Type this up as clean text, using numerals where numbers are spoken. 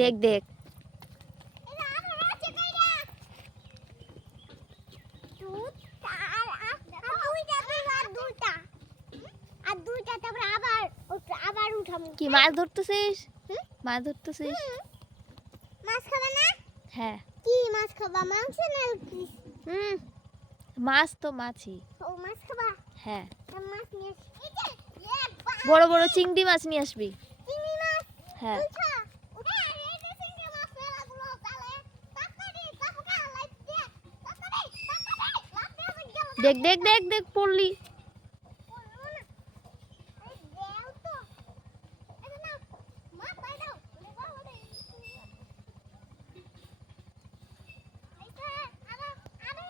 দেখ দেখ কি মাছ ধরতেছিস? মাছ ধরতেছিস? মাছ খাবে না? হ্যাঁ। কি মাছ খাবা? মাংস না কি? মাছ তো মাছই। ও মাছ খাবা? হ্যাঁ। মাছ নিয়ে বড় বড় চিংড়ি মাছ নিয়ে আসবি। চিংড়ি মাছ? হ্যাঁ। দেখ দেখ দেখ দেখ পড়লি।